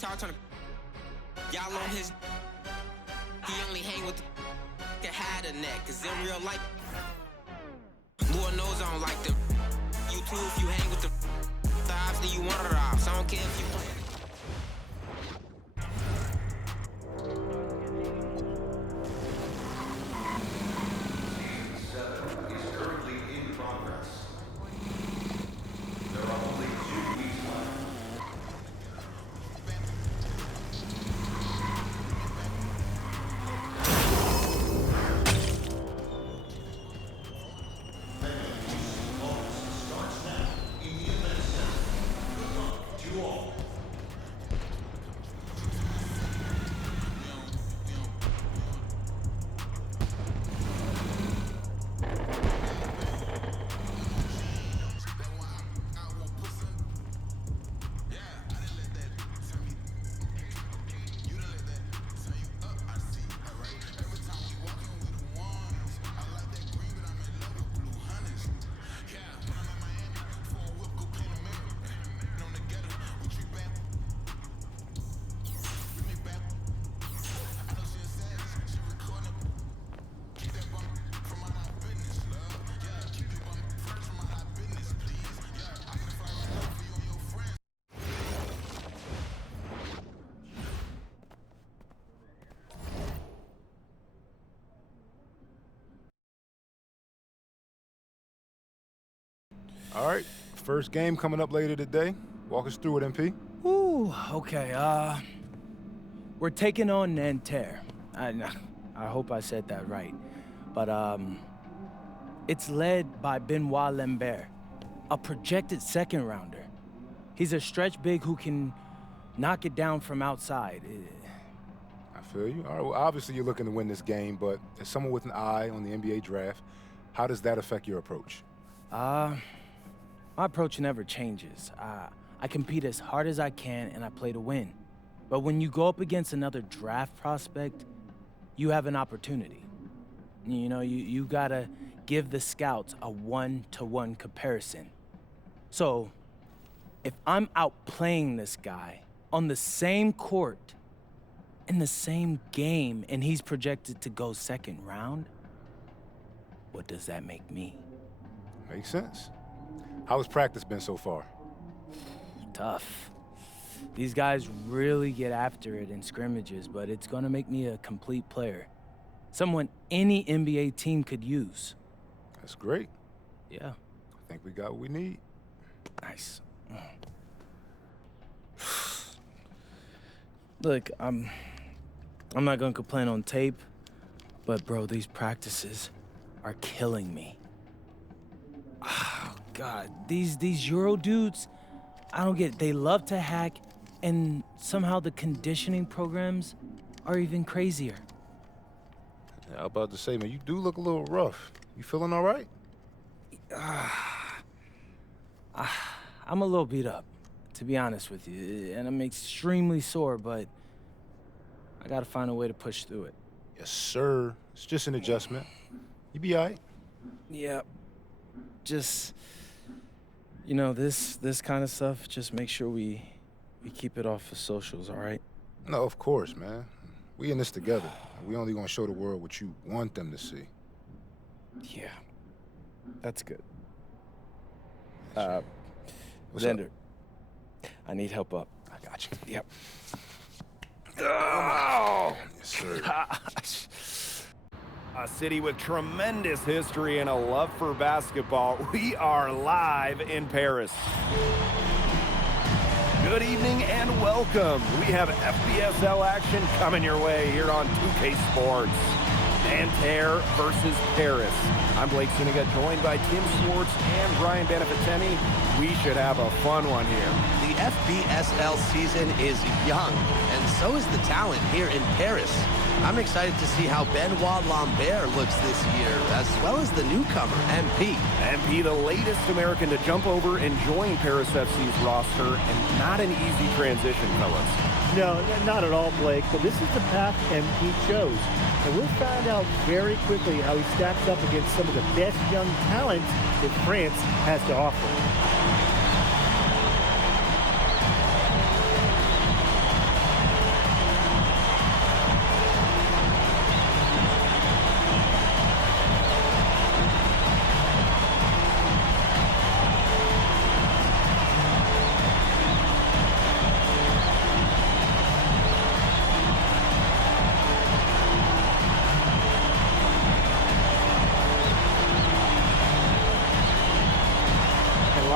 talk to y'all on his. He only hang with the had a neck, cause in real life, Lord knows I don't like them. You too, if you hang with the thighs, then you want it off. So I don't care if you. All right, first game coming up later today. Walk us through it, MP. Ooh, okay, we're taking on Nanterre. I hope I said that right. But, it's led by Benoit Lambert, a projected second rounder. He's a stretch big who can knock it down from outside. I feel you. All right, well, obviously you're looking to win this game, but as someone with an eye on the NBA draft, how does that affect your approach? My approach never changes. I compete as hard as I can and I play to win. But when you go up against another draft prospect, you have an opportunity. You know, you gotta give the scouts a one-to-one comparison. So, if I'm outplaying this guy on the same court, in the same game, and he's projected to go second round, what does that make me? Makes sense. How has practice been so far? Tough. These guys really get after it in scrimmages, but it's gonna make me a complete player. Someone any NBA team could use. That's great. Yeah. I think we got what we need. Nice. Look, I'm not gonna complain on tape, but bro, these practices are killing me. Oh, God, these Euro dudes, I don't get it. They love to hack, and somehow the conditioning programs are even crazier. Yeah, I was about to say, man, you do look a little rough. You feeling all right? I'm a little beat up, to be honest with you, and I'm extremely sore, but I gotta find a way to push through it. Yes, sir. It's just an adjustment. You be all right. Yeah. Just, you know, this kind of stuff, just make sure we keep it off of socials, all right? No, of course, man. We in this together. We only gonna show the world what you want them to see. Yeah. That's good. What's Xander, up? I need help up. I got you. Yep. Oh! Yes, sir. Gosh. A city with tremendous history and a love for basketball. We are live in Paris. Good evening and welcome. We have FBSL action coming your way here on 2K Sports. Nanterre versus Paris. I'm Blake Zuniga, joined by Tim Swartz and Brian Benefitemi. We should have a fun one here. The FBSL season is young, and so is the talent here in Paris. I'm excited to see how Benoit Lambert looks this year, as well as the newcomer, MP. MP, the latest American to jump over and join Paris FC's roster, and not an easy transition, fellas. No, not at all, Blake, but this is the path MP chose. And we'll find out very quickly how he stacks up against some of the best young talent that France has to offer.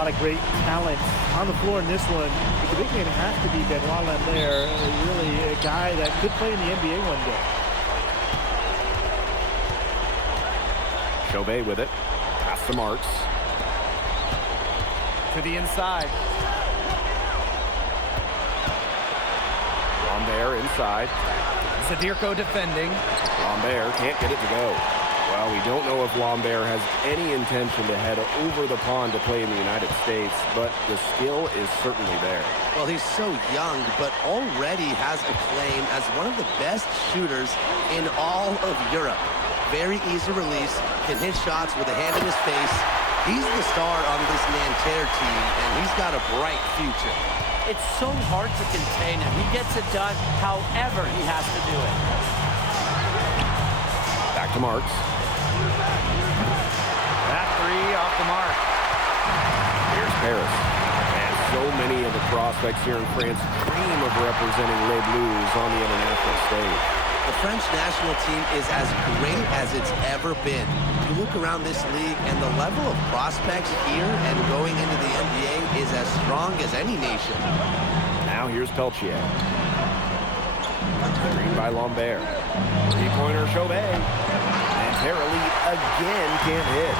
lot of great talent on the floor in this one. But the big man has to be Benoit Lambert, really a guy that could play in the NBA one day. Chauvet with it. Pass to Marks. To the inside. Lambert inside. Zadirko defending. Lambert can't get it to go. Well, we don't know if Lambert has any intention to head over the pond to play in the United States, but the skill is certainly there. Well, he's so young, but already has a claim as one of the best shooters in all of Europe. Very easy release, can hit shots with a hand in his face. He's the star on this Nanterre team, and he's got a bright future. It's so hard to contain him. He gets it done however he has to do it. Back to Marks. That three off the mark. Here's Paris. And so many of the prospects here in France dream of representing Les Bleus on the international stage. The French national team is as great as it's ever been. You look around this league, and the level of prospects here and going into the NBA is as strong as any nation. Now here's Peltier. Screen by Lambert. Three-pointer Chauvet. And Terra Lee again can't hit.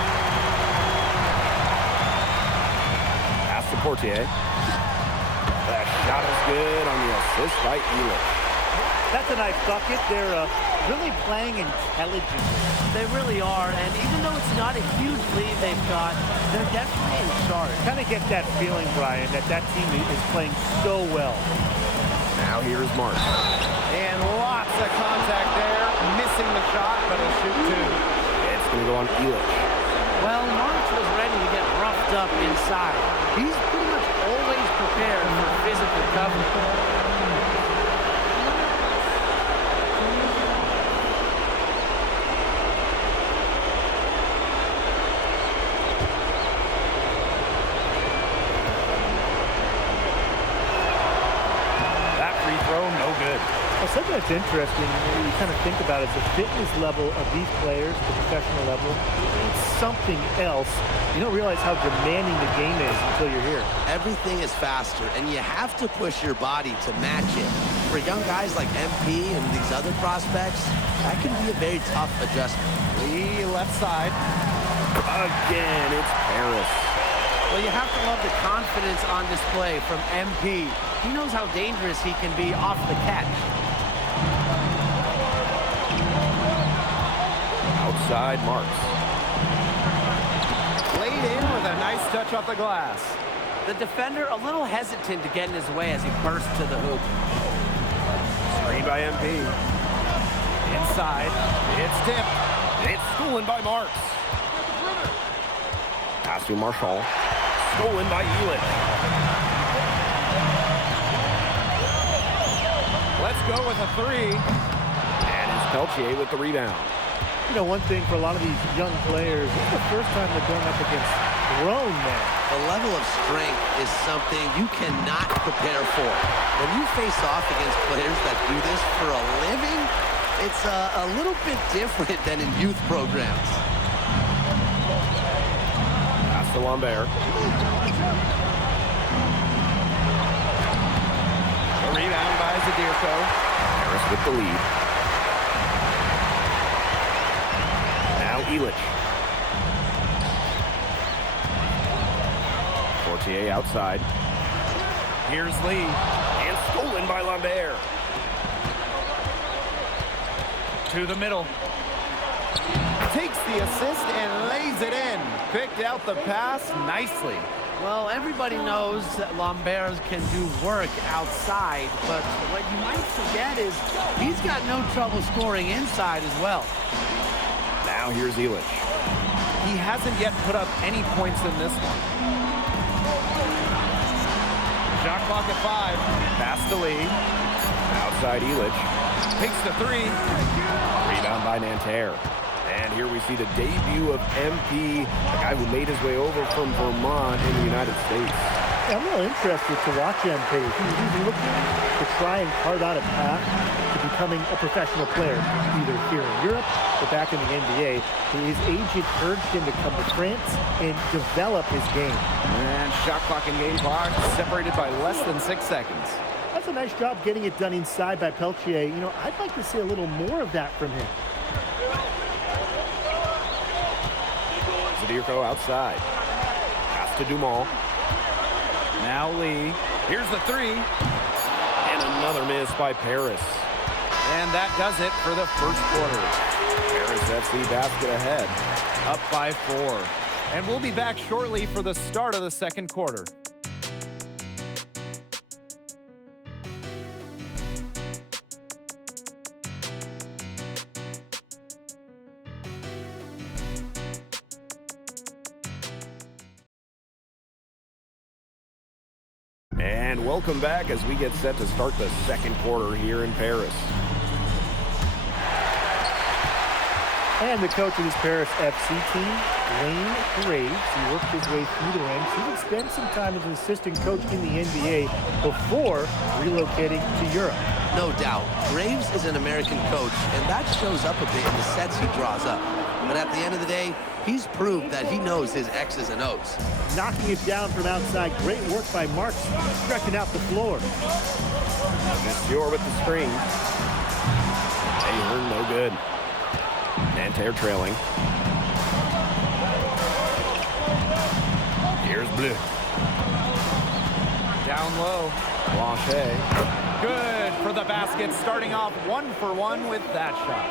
Pass to Portier. The shot is good on the assist by Elich. That's a nice bucket. They're really playing intelligently. They really are, and even though it's not a huge lead they've got, they're definitely in charge. Kind of get that feeling, Brian, that team is playing so well. Now here's Marks. And lots of contact there. Missing the shot, but he'll shoot two. It's going to go on Elich. Well, Marks was ready to get roughed up inside. He's pretty much always prepared for physical coverage. Something that's interesting, you kind of think about it, is the fitness level of these players at the professional level. It's something else. You don't realize how demanding the game is until you're here. Everything is faster, and you have to push your body to match it. For young guys like MP and these other prospects, that can be a very tough adjustment. Lee left side. Again, it's Paris. Well, you have to love the confidence on display from MP. He knows how dangerous he can be off the catch. Outside Marks. Laid in with a nice touch off the glass. The defender a little hesitant to get in his way as he bursts to the hoop. Screen by MP. Inside. It's tipped. It's stolen by Marks. Pass to Marshall. Stolen by Elich. Let's go with a three. And it's Peltier with the rebound. You know, one thing for a lot of these young players, this is the first time they're going up against grown men. The level of strength is something you cannot prepare for. When you face off against players that do this for a living, it's a little bit different than in youth programs. Pass to Lambert. A rebound by Zadirko. Harris with the lead. Now Elich. Portier outside. Here's Lee. And stolen by Lambert. To the middle. Takes the assist and lays it in. Picked out the pass nicely. Well, everybody knows that Lambert can do work outside, but what you might forget is he's got no trouble scoring inside as well. Now here's Elich. He hasn't yet put up any points in this one. Shot clock at 5. Pass to Lee. Outside Elich. Takes the three. Rebound by Nanterre. And here we see the debut of MP, a guy who made his way over from Vermont in the United States. I'm a little interested to watch MP. He's looking to try and carve out a path to becoming a professional player, either here in Europe or back in the NBA. His agent urged him to come to France and develop his game. And shot clock and game clock separated by less than 6 seconds. That's a nice job getting it done inside by Peltier. You know, I'd like to see a little more of that from him. Zadirko outside. Pass to Dumont. Now Lee. Here's the three. And another miss by Paris. And that does it for the first quarter. Paris FC basket ahead. Up by 4. And we'll be back shortly for the start of the second quarter. And welcome back as we get set to start the second quarter here in Paris. And the coach of this Paris FC team, Wayne Graves, he worked his way through the ranks. He would spend some time as an assistant coach in the NBA before relocating to Europe. No doubt. Graves is an American coach, and that shows up a bit in the sets he draws up. But at the end of the day, he's proved that he knows his X's and O's. Knocking it down from outside. Great work by Marks, stretching out the floor. Monsieur with the screen. Ahern no good. Nanterre trailing. Here's Bleu. Down low. Blanchet. Good for the basket, starting off 1-for-1 with that shot.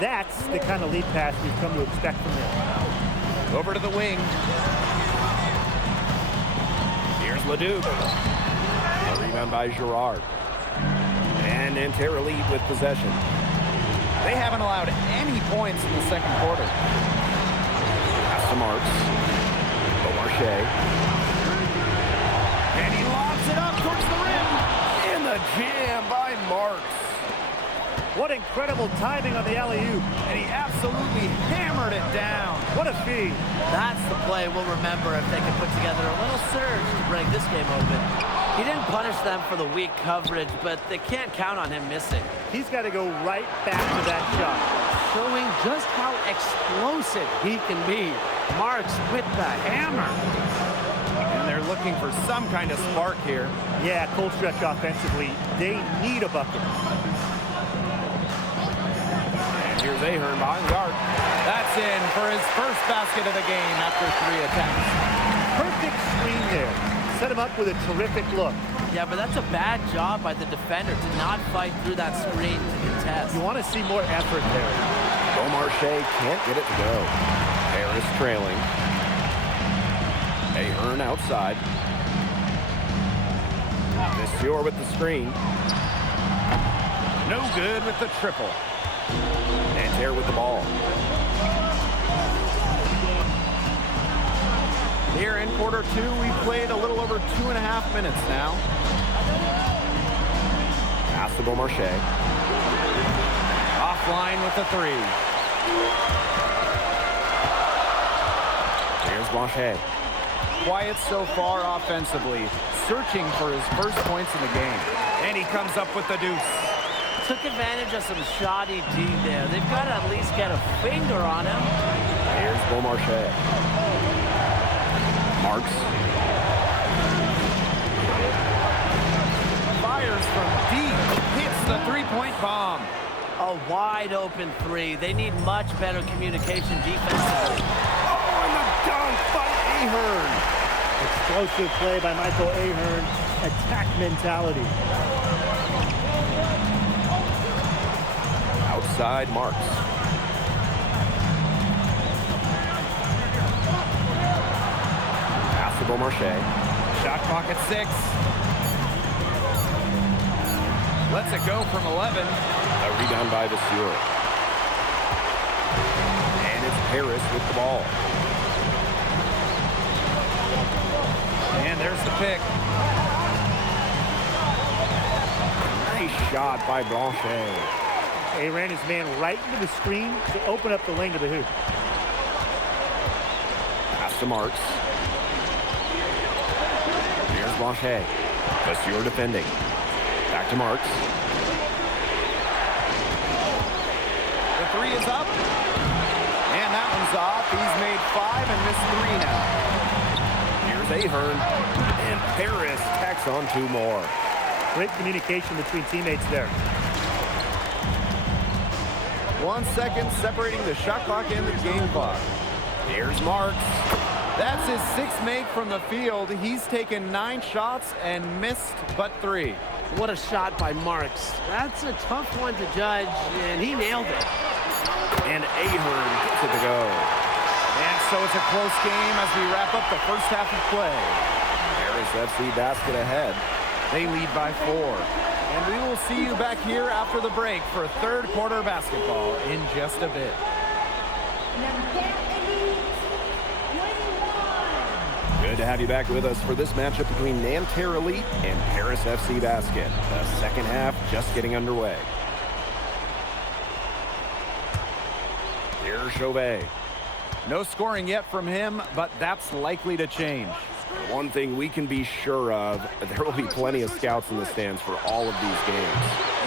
That's the kind of lead pass we've come to expect from him. Over to the wing. Here's Leduc. A rebound by Girard. And Nanterre lead with possession. They haven't allowed any points in the second quarter. Pass to Marks. Beaumarchais. And he lobs it up towards the rim. And the jam by Marks. What incredible timing on the alley-oop. And he absolutely hammered it down. What a feed. That's the play we'll remember if they can put together a little surge to break this game open. He didn't punish them for the weak coverage, but they can't count on him missing. He's got to go right back to that shot. Showing just how explosive he can be. Marks with the hammer. And they're looking for some kind of spark here. Yeah, cold stretch offensively. They need a bucket. And here's Ahern behind the arc. That's in for his first basket of the game after 3 attempts. Perfect screen there. Set him up with a terrific look. Yeah, but that's a bad job by the defender to not fight through that screen to contest. You want to see more effort there. Beaumarchais can't get it to go. Harris trailing. Ahern outside. Monsieur with the screen. No good with the triple. Nanterre with the ball. Here in quarter 2, we've played a little over 2.5 minutes now. Pass to Beaumarchais. Offline with the 3. Here's Blanchet. Quiet so far offensively, searching for his first points in the game. And he comes up with the deuce. Took advantage of some shoddy D there. They've got to at least get a finger on him. Here's Beaumarchais. Marks. Fires from deep. Hits the three-point bomb. A wide open 3. They need much better communication defensively. Oh, and the dunk by Ahern. Explosive play by Michael Ahern. Attack mentality. Outside Marks. Pass to Beaumarchais. Shot clock at 6. Lets it go from 11. A rebound by Vasseur. And it's Paris with the ball. And there's the pick. Nice shot by Blanchet. He ran his man right into the screen to open up the lane to the hoop. Pass to Marks. Here's Blanchet. Vasseur defending. Back to Marks. The three is up. And that one's off. He's made 5 and missed 3 now. Here's Ahern. And Paris tacks on 2 more. Great communication between teammates there. 1 second separating the shot clock and the game clock. Here's Marks. That's his 6th make from the field. He's taken 9 shots and missed but 3. What a shot by Marks. That's a tough one to judge, and he nailed it. And Ahern gets it to go. And so it's a close game as we wrap up the first half of play. Paris FC basket ahead. They lead by 4. And we will see you back here after the break for third quarter basketball in just a bit. Good to have you back with us for this matchup between Nanterre Elite and Paris FC Basket. The second half just getting underway. Here's Chauvet. No scoring yet from him, but that's likely to change. The one thing we can be sure of, there will be plenty of scouts in the stands for all of these games.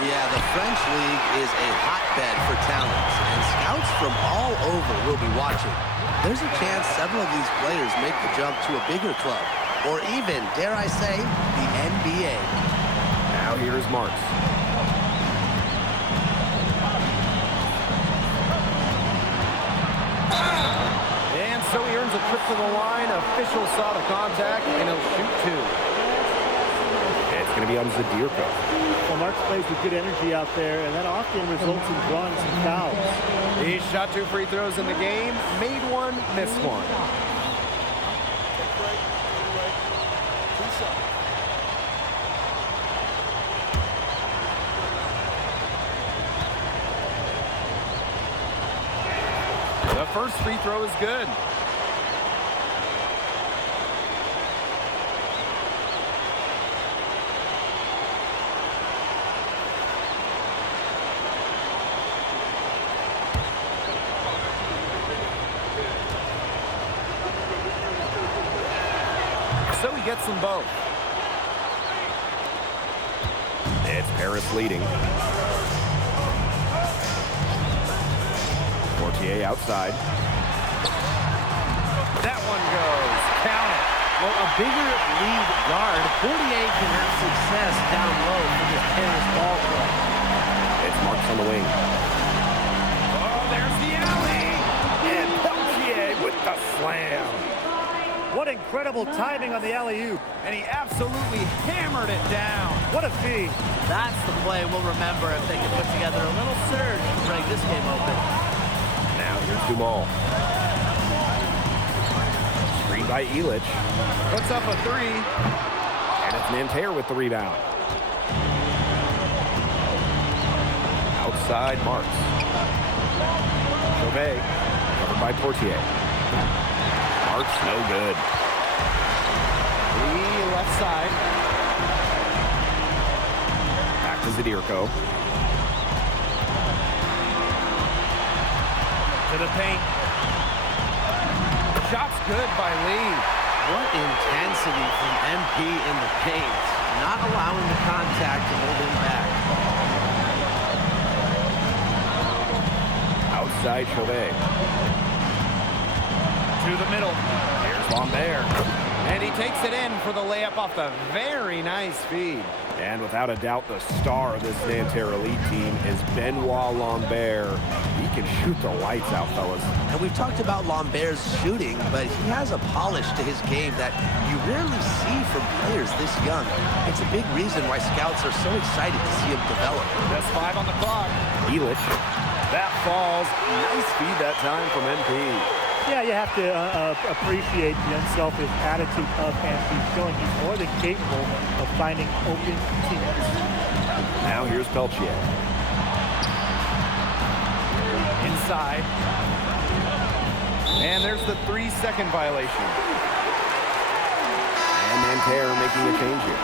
Yeah, the French league is a hotbed for talent, and scouts from all over will be watching. There's a chance several of these players make the jump to a bigger club, or even, dare I say, the NBA. Now here's Marks. And so he earns a trip to the line. Official saw the contact, and he'll shoot 2. It's going to be on Zadirko. Well, Marks plays with good energy out there, and that often results in drawing some fouls. He shot 2 free throws in the game, made 1, missed 1. The first free throw is good. So he gets them both. It's Paris leading. Fortier outside. That one goes. Count it. Well, a bigger lead guard, Fortier can have success down low for this Paris ball club. It's Marks on the wing. Oh, there's the alley. And Peltier with the slam. What incredible timing on the alley-oop. And he absolutely hammered it down. What a feed. That's the play we'll remember if they can put together a little surge to break this game open. Now here's Dumal. Screen by Elich. Puts up a 3. And it's Nanterre with the rebound. Outside Marks. Chauvet covered by Portier. Marks no good. Lee left side. Back to Zadirko. To the paint. Shot's good by Lee. What intensity from MP in the paint. Not allowing the contact to hold him back. Outside Chauvet. To the middle. Here's Lambert. And he takes it in for the layup off the very nice feed. And without a doubt, the star of this Nanterre Elite team is Benoit Lambert. He can shoot the lights out, fellas. And we've talked about Lambert's shooting, but he has a polish to his game that you rarely see from players this young. It's a big reason why scouts are so excited to see him develop. Just 5 on the clock. Elich. That falls. Nice feed that time from MP. Yeah, you have to appreciate the unselfish attitude of MP, showing he's more than capable of finding open teammates. Now here's Peltier. Inside. And there's the 3-second violation. And Nanterre making a change here.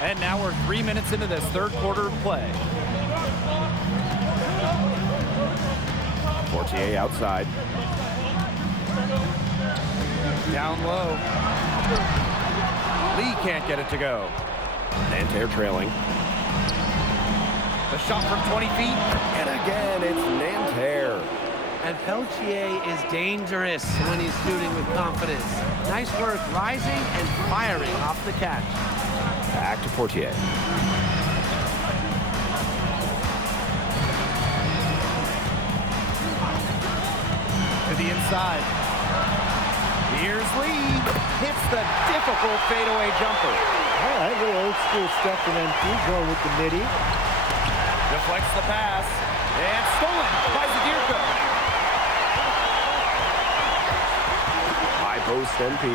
And now we're 3 minutes into this third quarter of play. Portier outside. Down low. Lee can't get it to go. Nanterre trailing. The shot from 20 feet. And again, it's Nanterre. And Peltier is dangerous when he's shooting with confidence. Nice work rising and firing off the catch. Back to Portier. To the inside. Here's Lee. Hits the difficult fadeaway jumper. All right, little old school stuff from MP, going with the midi. Deflects the pass. And stolen by Zadirko. High post MP.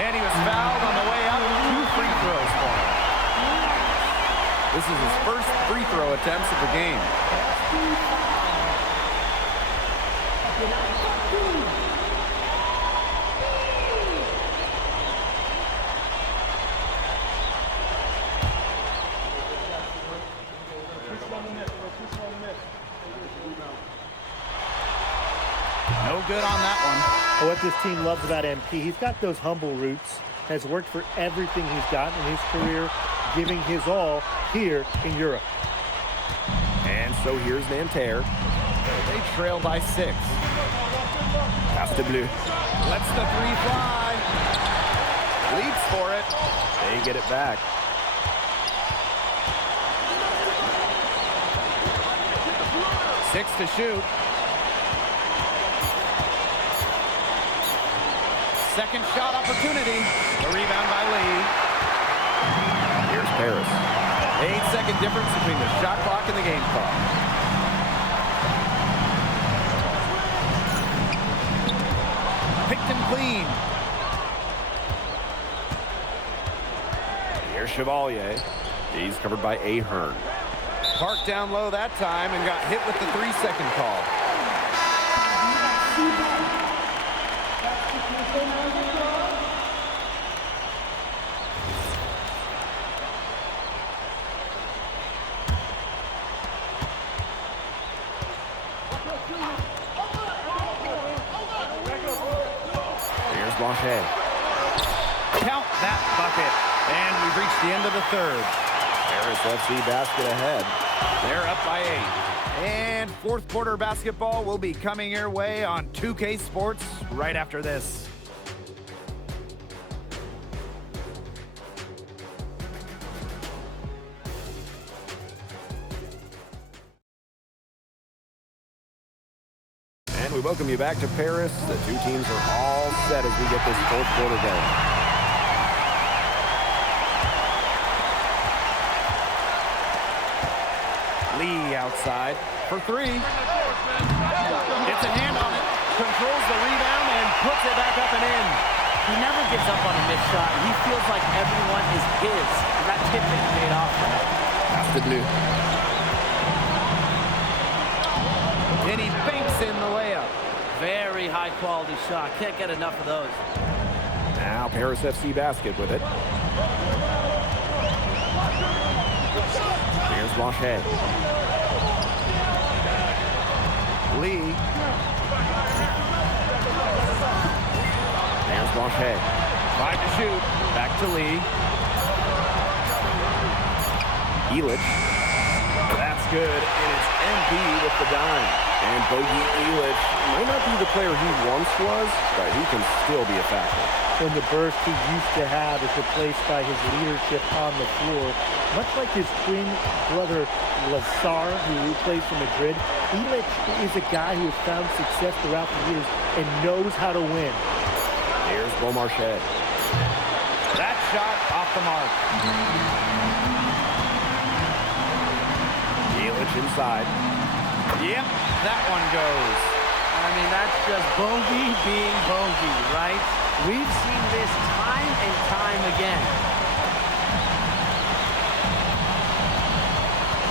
And he was fouled on the way up. 2 free throws for him. This is his first free throw attempts of the game. No good on that one. What this team loves about MP, he's got those humble roots, has worked for everything he's gotten in his career, giving his all here in Europe. And so here's Nanterre. They trail by 6. Pass to Bleu. Lets the 3 fly. Leaps for it. They get it back. Six to shoot. Second shot opportunity. The rebound by Lee. Here's Paris. 8-second difference between the shot clock and the game clock. Picked and clean. Here's Chevalier. He's covered by Ahern. Parked down low that time and got hit with the 3-second call. Here's Blanchet. Count that bucket. And we've reached the end of the third. Paris FC basket ahead. They're up by 8. And fourth quarter basketball will be coming your way on 2K Sports right after this. And we welcome you back to Paris. The two teams are all set as we get this fourth quarter going. Lee outside for 3. Gets a hand on it, controls the rebound, and puts it back up and in. He never gives up on a missed shot. He feels like everyone is his. And that tipping paid off for him. Pass to Bleu. And he banks in the layup. Very high quality shot. Can't get enough of those. Now Paris FC basket with it. Here's Blanchet. Lee. There's Blanchet. 5 to shoot. Back to Lee. Elich. That's good, and it's MP with the dime. And Bogey Elich might not be the player he once was, but he can still be a factor. And the burst he used to have is replaced by his leadership on the floor. Much like his twin brother Lazar, who plays for Madrid, Elich is a guy who has found success throughout the years and knows how to win. Here's Beaumarchais. That shot off the mark. Elich inside. Yep, that one goes. I mean, that's just bogey being bogey, right? We've seen this time and time again.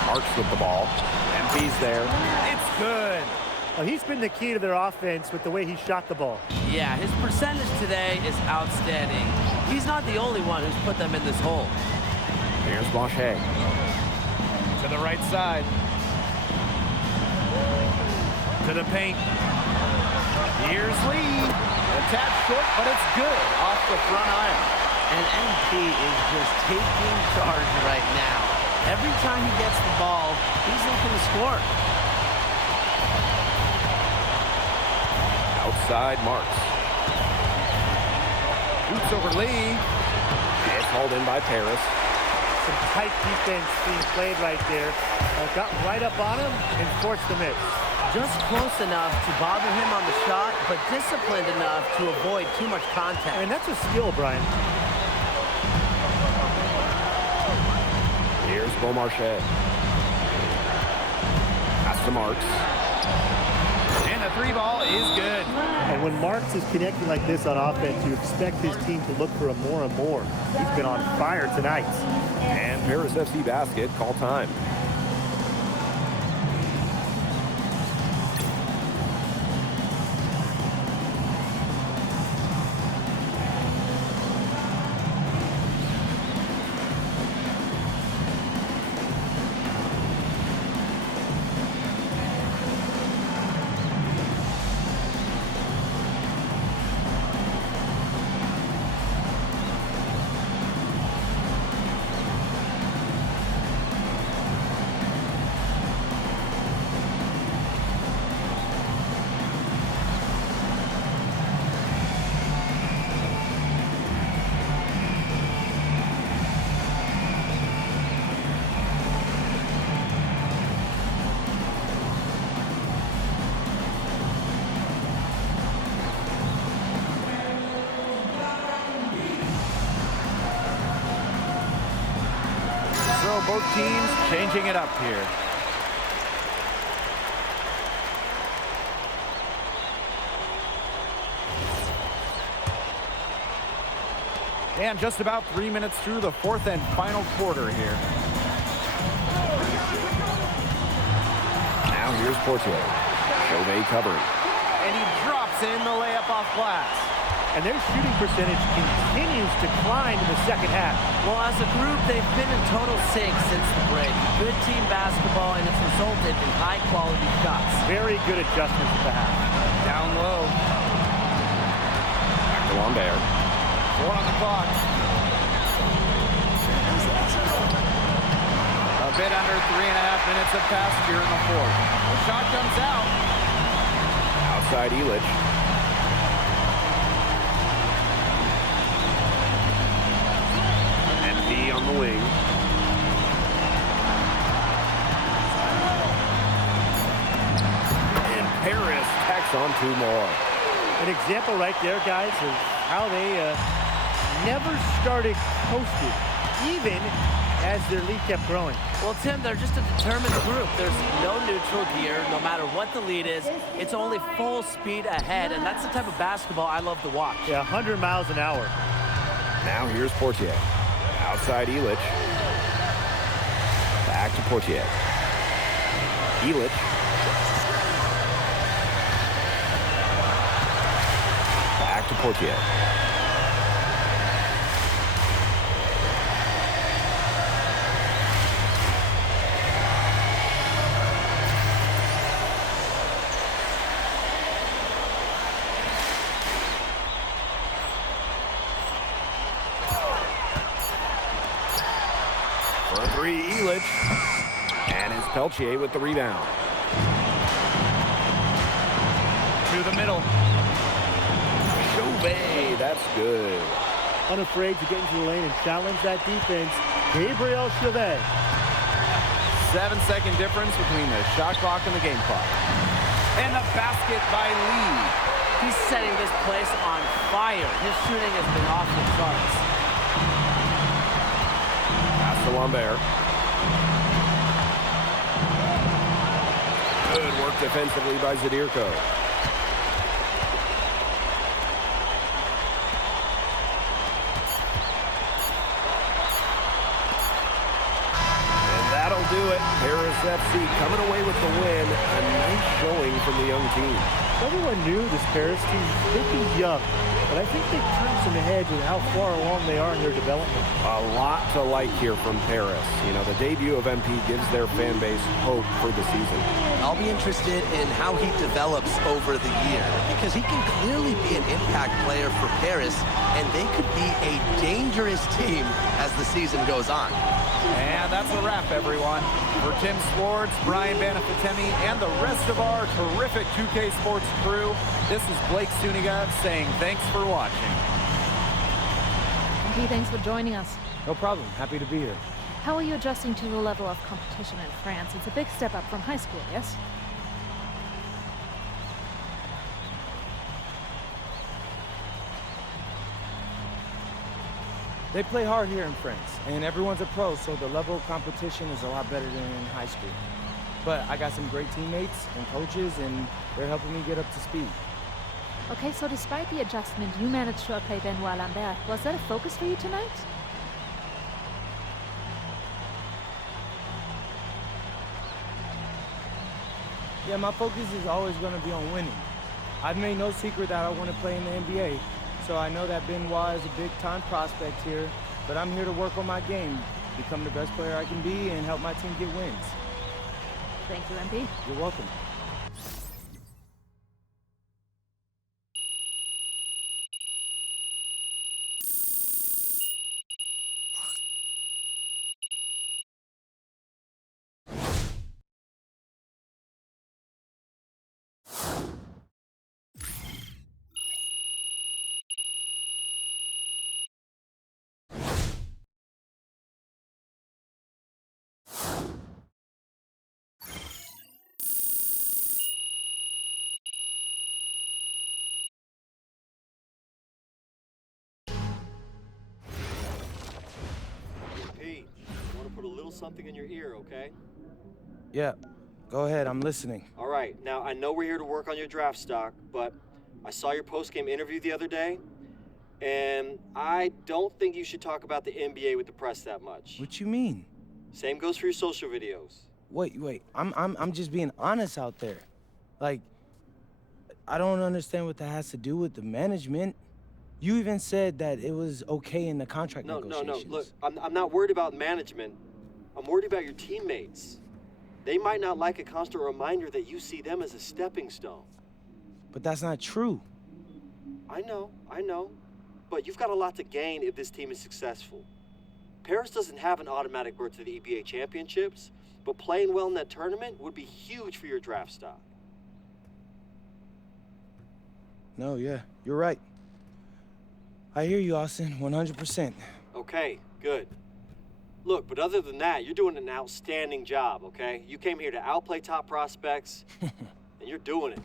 Marks with the ball. MP's there. It's good. Well, he's been the key to their offense with the way he shot the ball. Yeah, his percentage today is outstanding. He's not the only one who's put them in this hole. Here's Blanchet. To the right side. To the paint. Here's Lee. A tad short, but it's good off the front aisle. And MP is just taking charge right now. Every time he gets the ball, he's looking to score. Outside Marks. Shoots over Lee. It's hauled in by Paris. Some tight defense being played right there. Got right up on him and forced the miss. Just close enough to bother him on the shot, but disciplined enough to avoid too much contact. And that's a skill, Brian. Here's Beaumarchais. Pass to Marks. And the three ball is good. And when Marks is connecting like this on offense, you expect his team to look for him more and more. He's been on fire tonight. And Paris FC basket, call time. So both teams changing it up here. And just about 3 minutes through the fourth and final quarter here. Now here's Portier. Chauvet covering. And he drops in the layup off glass. And their shooting percentage continues to climb in the second half. Well, as a group, they've been in total sync since the break. Good team basketball, and it's resulted in high-quality shots. Very good adjustments at the half. Down low. Back to Lambert. 4 on the clock. A bit under 3.5 minutes have passed here in the fourth. The shot comes out. Outside Elich. MP on the wing. And Paris tacks on 2 more. An example right there, guys, of how they never started coasting, even as their lead kept growing. Well, Tim, they're just a determined group. There's no neutral gear. No matter what the lead is, it's only full speed ahead, and that's the type of basketball I love to watch. Yeah, 100 miles an hour. Now here's Portier. Outside Elich. Back to Portier. Elich. Back to Portier. For 3, Elich. And it's Peltier with the rebound. To the middle. Chauvet, that's good. Unafraid to get into the lane and challenge that defense, Gabriel Chauvet. 7-second difference between the shot clock and the game clock. And the basket by Lee. He's setting this place on fire. His shooting has been off the charts. Pass to Lambert. Good work defensively by Zadirko. And that'll do it. Paris FC coming away with the win. A nice showing from the young team. Everyone knew this Paris team may be young, but I think they've turned some heads with how far along they are in their development. A lot to like here from Paris. You know, the debut of MP gives their fan base hope for the season. I'll be interested in how he develops over the year, because he can clearly be an impact player for Paris, and they could be a dangerous team as the season goes on. And that's a wrap, everyone. For Tim Swartz, Brian Banafitemi, and the rest of our terrific 2K Sports crew, this is Blake Suniga saying thanks for watching. MP, thanks for joining us. No problem. Happy to be here. How are you adjusting to the level of competition in France? It's a big step up from high school, yes? They play hard here in France, and everyone's a pro, so the level of competition is a lot better than in high school. But I got some great teammates and coaches, and they're helping me get up to speed. Okay, so despite the adjustment, you managed to outplay Benoit Lambert. Was that a focus for you tonight? Yeah, my focus is always going to be on winning. I've made no secret that I want to play in the NBA, so I know that Benoit is a big-time prospect here, but I'm here to work on my game, become the best player I can be, and help my team get wins. Thank you, MP. You're welcome. Pete, I want to put a little something in your ear, okay? Yeah, go ahead, I'm listening. All right, now I know we're here to work on your draft stock, but I saw your post-game interview the other day, and I don't think you should talk about the NBA with the press that much. What you mean? Same goes for your social videos. Wait, I'm just being honest out there. Like, I don't understand what that has to do with the management. You even said that it was okay in the contract negotiations. No, look, I'm not worried about management. I'm worried about your teammates. They might not like a constant reminder that you see them as a stepping stone. But that's not true. I know. But you've got a lot to gain if this team is successful. Paris doesn't have an automatic berth to the EBA championships, but playing well in that tournament would be huge for your draft stock. No, yeah, you're right. I hear you, Austin, 100%. Okay, good. Look, but other than that, you're doing an outstanding job, okay? You came here to outplay top prospects, and you're doing it.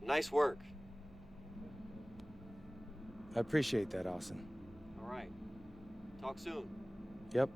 So nice work. I appreciate that, Austin. All right. Talk soon. Yep.